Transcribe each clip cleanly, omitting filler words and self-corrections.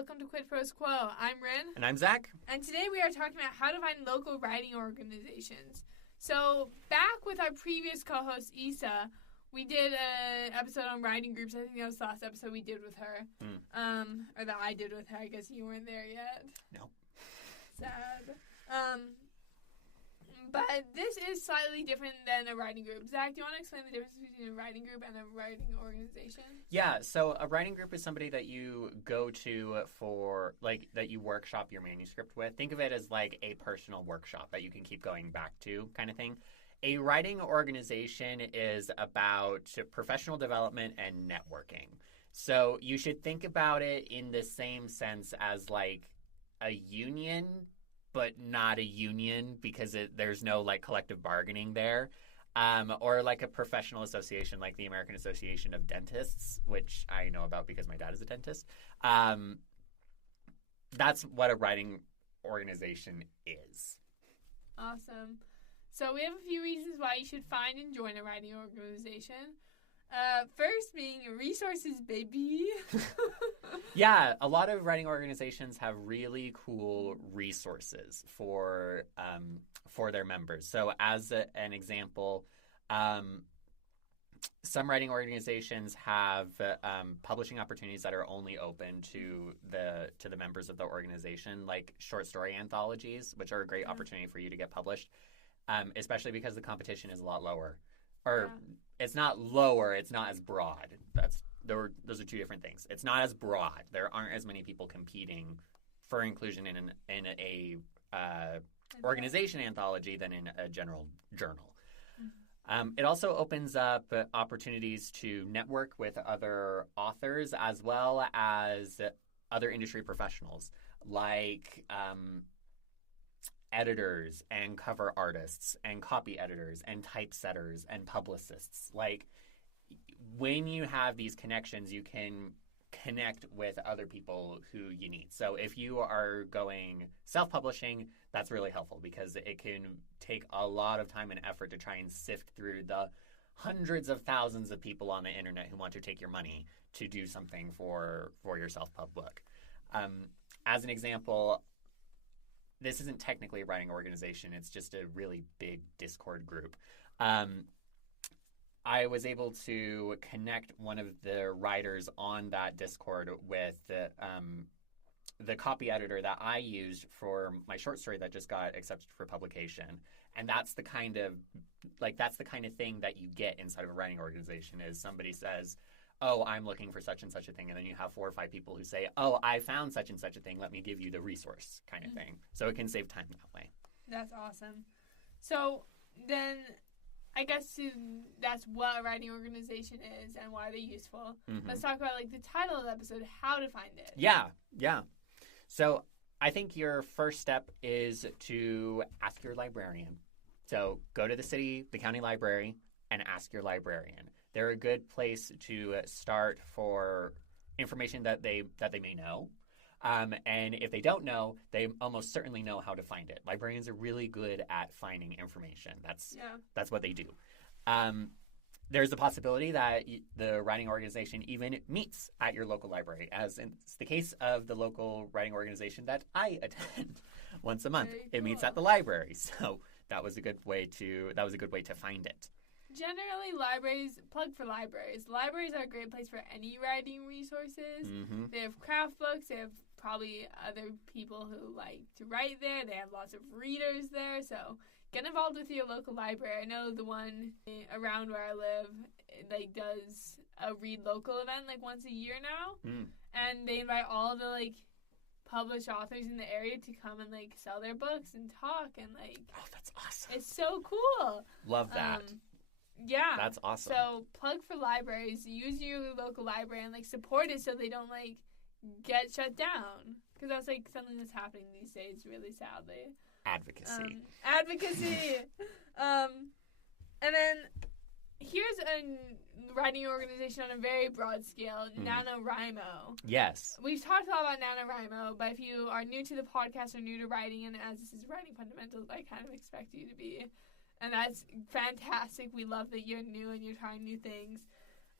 welcome to Quid Pros Quo. I'm Rin. And I'm Zac. And today we are talking about how to find local writing organizations. So, back with our previous co-host, Issa, we did an episode on writing groups. I think that was the last episode we did with her. Or that I did with her. I guess you weren't there yet. No. Sad. But this is slightly different than a writing group. Zac, do you want to explain the difference between a writing group and a writing organization? Yeah, so a writing group is somebody that you go to for, that you workshop your manuscript with. Think of it as like a personal workshop that you can keep going back to kind of thing. A writing organization is about professional development and networking. So you should think about it in the same sense as like a union, but not a union because there's no like collective bargaining there, or like a professional association like the American Association of Dentists, which I know about because my dad is a dentist. That's what a writing organization is. Awesome. So we have a few reasons why you should find and join a writing organization. First being resources, baby. Yeah, a lot of writing organizations have really cool resources for their members. So as an example, some writing organizations have publishing opportunities that are only open to the members of the organization, like short story anthologies, which are a great opportunity for you to get published, especially because the competition is a lot lower. It's not lower, it's not as broad. Those are two different things. It's not as broad. There aren't as many people competing for inclusion in a organization anthology than in a general journal. It also opens up opportunities to network with other authors as well as other industry professionals like editors and cover artists and copy editors and typesetters and publicists. Like, when you have these connections, you can connect with other people who you need. So if you are going self-publishing, that's really helpful because it can take a lot of time and effort to try and sift through the hundreds of thousands of people on the internet who want to take your money to do something for your self-pub book. As an example, this isn't technically a writing organization. It's just a really big Discord group. I was able to connect one of the writers on that Discord with the copy editor that I used for my short story that just got accepted for publication. And that's the kind of thing that you get inside of a writing organization is somebody says, oh, I'm looking for such and such a thing. And then you have 4 or 5 people who say, oh, I found such and such a thing. Let me give you the resource kind of thing. So it can save time that way. That's awesome. So then I guess that's what a writing organization is and why they're useful. Mm-hmm. Let's talk about like the title of the episode, how to find it. Yeah. So I think your first step is to ask your librarian. So go to the county library and ask your librarian. They're a good place to start for information that they may know. And if they don't know, they almost certainly know how to find it. Librarians are really good at finding information. That's what they do. There's the possibility that the writing organization even meets at your local library, as in the case of the local writing organization that I attend once a month. Very cool. It meets at the library, so that was a good way to find it. Generally, plug for libraries. Libraries are a great place for any writing resources. Mm-hmm. They have craft books. They have probably other people who like to write there. They have lots of readers there. So get involved with your local library. I know the one around where I live does a Read Local event once a year now. And they invite all the published authors in the area to come and sell their books and talk and Oh, that's awesome. It's so cool. Love that. Yeah. That's awesome. So plug for libraries. Use your local library and support it so they don't get shut down. Because that's something that's happening these days, really sadly. Advocacy. And then here's a writing organization on a very broad scale, NaNoWriMo. Yes. We've talked a lot about NaNoWriMo, but if you are new to the podcast or new to writing, and as this is Writing Fundamentals, I kind of expect you to be. And that's fantastic. We love that you're new and you're trying new things.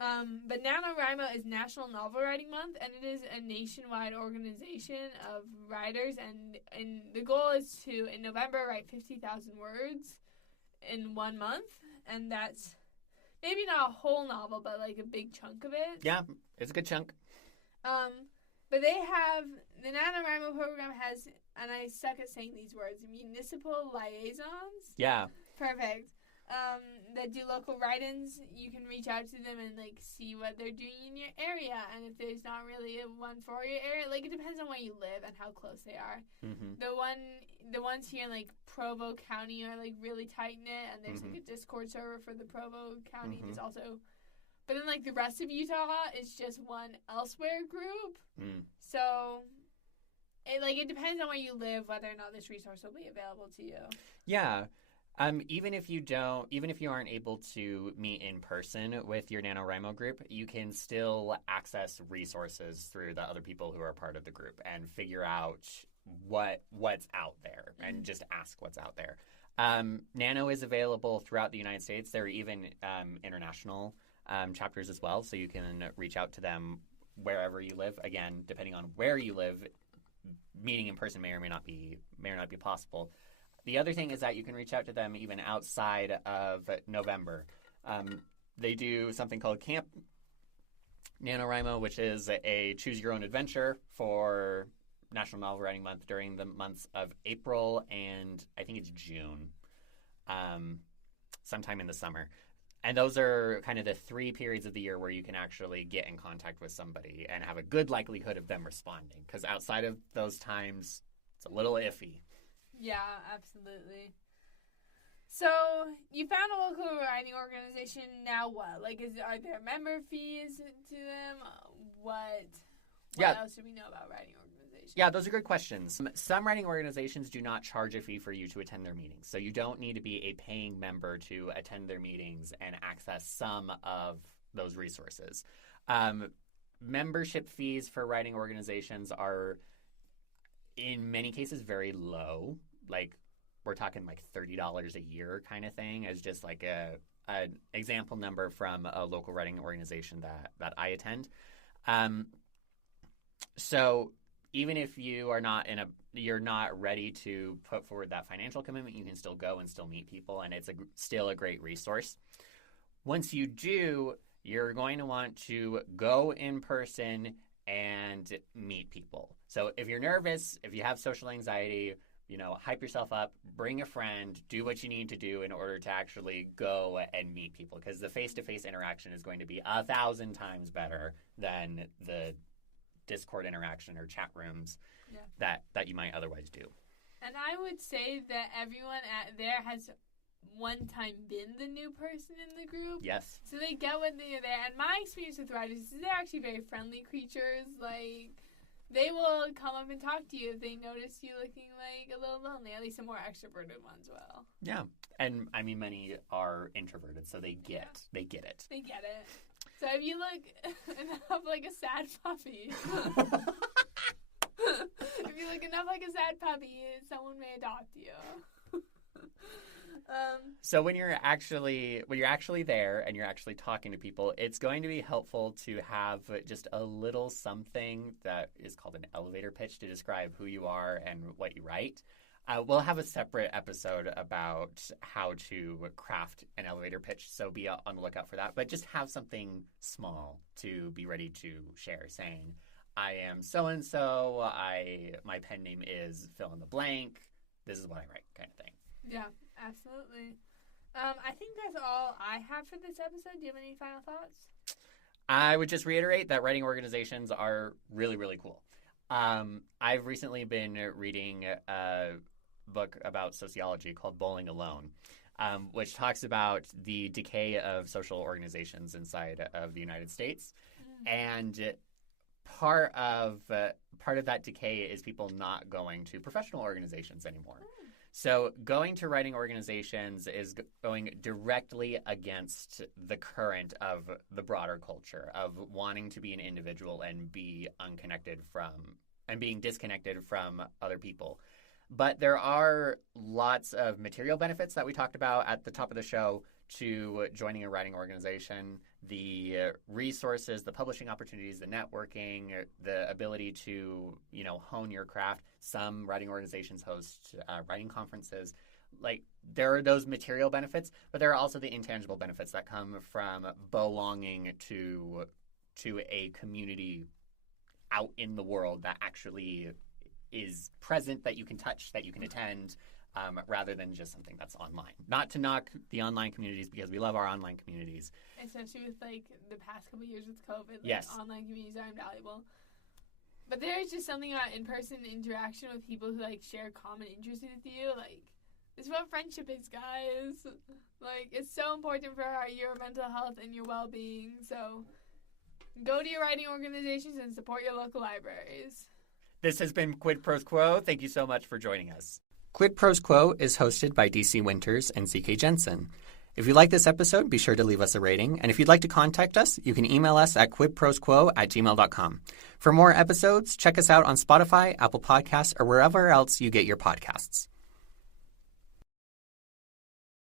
But NaNoWriMo is National Novel Writing Month, and it is a nationwide organization of writers, and the goal is to, in November, write 50,000 words in 1 month, and that's maybe not a whole novel, but like a big chunk of it. Yeah, it's a good chunk. But they have, the NaNoWriMo program has, and I suck at saying these words, municipal liaisons. Yeah. Perfect. That do local write-ins. You can reach out to them and like see what they're doing in your area, and if there's not really a one for your area, like it depends on where you live and how close they are. Mm-hmm. The ones here in like Provo County are like really tight knit, and there's like a Discord server for the Provo County. There's also, but then like the rest of Utah is just one elsewhere group. So it depends on where you live whether or not this resource will be available to you. Yeah. Even if you aren't able to meet in person with your NaNoWriMo group, you can still access resources through the other people who are part of the group and figure out what's out there and just ask what's out there. Nano is available throughout the United States. There are even international chapters as well, so you can reach out to them wherever you live. Again, depending on where you live, meeting in person may or may not be possible. The other thing is that you can reach out to them even outside of November. They do something called Camp NaNoWriMo, which is a choose-your-own-adventure for National Novel Writing Month during the months of April and I think it's June, sometime in the summer. And those are kind of the 3 periods of the year where you can actually get in contact with somebody and have a good likelihood of them responding. Because outside of those times, it's a little iffy. Yeah, absolutely. So you found a local writing organization. Now what? Like, are there member fees to them? What else do we know about writing organizations? Yeah, those are good questions. Some writing organizations do not charge a fee for you to attend their meetings. So you don't need to be a paying member to attend their meetings and access some of those resources. Membership fees for writing organizations are, in many cases, very low. Like, we're talking like $30 a year kind of thing as just like an example number from a local writing organization that I attend. So even if you are you're not ready to put forward that financial commitment, you can still go and still meet people, and it's still a great resource. Once you do, you're going to want to go in person and meet people. So if you're nervous, if you have social anxiety, hype yourself up, bring a friend, do what you need to do in order to actually go and meet people, because the face-to-face interaction is going to be 1,000 times better than the Discord interaction or chat rooms that you might otherwise do. And I would say that everyone there has one time been the new person in the group. Yes. So they get when they're there. And my experience with writers is they're actually very friendly creatures. Like, they will come up and talk to you if they notice you looking like a little lonely. At least the more extroverted ones will. Yeah. And I mean, many are introverted, so they get it. They get it. So if you look enough like a sad puppy, someone may adopt you. So when you're actually there and you're actually talking to people, it's going to be helpful to have just a little something that is called an elevator pitch to describe who you are and what you write. We'll have a separate episode about how to craft an elevator pitch, so be on the lookout for that. But just have something small to be ready to share, saying, I am so-and-so, my pen name is fill in the blank, this is what I write, kind of thing. Yeah, absolutely. I think that's all I have for this episode. Do you have any final thoughts? I would just reiterate that writing organizations are really, really cool. I've recently been reading a book about sociology called Bowling Alone, which talks about the decay of social organizations inside of the United States. And part of that decay is people not going to professional organizations anymore. So going to writing organizations is going directly against the current of the broader culture of wanting to be an individual and be being disconnected from other people. But there are lots of material benefits that we talked about at the top of the show to joining a writing organization. the resources, the publishing opportunities, the networking, the ability to, hone your craft. Some writing organizations host writing conferences. Like, there are those material benefits, but there are also the intangible benefits that come from belonging to a community out in the world that actually is present, that you can touch, that you can attend, rather than just something that's online. Not to knock the online communities, because we love our online communities. Especially with, the past couple of years with COVID. Yes. Online communities are invaluable. But there's just something about in-person interaction with people who, share common interests with you. It's what friendship is, guys. It's so important for your mental health and your well-being. So go to your writing organizations and support your local libraries. This has been Quid Pros Quo. Thank you so much for joining us. Quid Pros Quo is hosted by DC Winters and CK Jensen. If you like this episode, be sure to leave us a rating. And if you'd like to contact us, you can email us at quidprosquo@gmail.com. For more episodes, check us out on Spotify, Apple Podcasts, or wherever else you get your podcasts.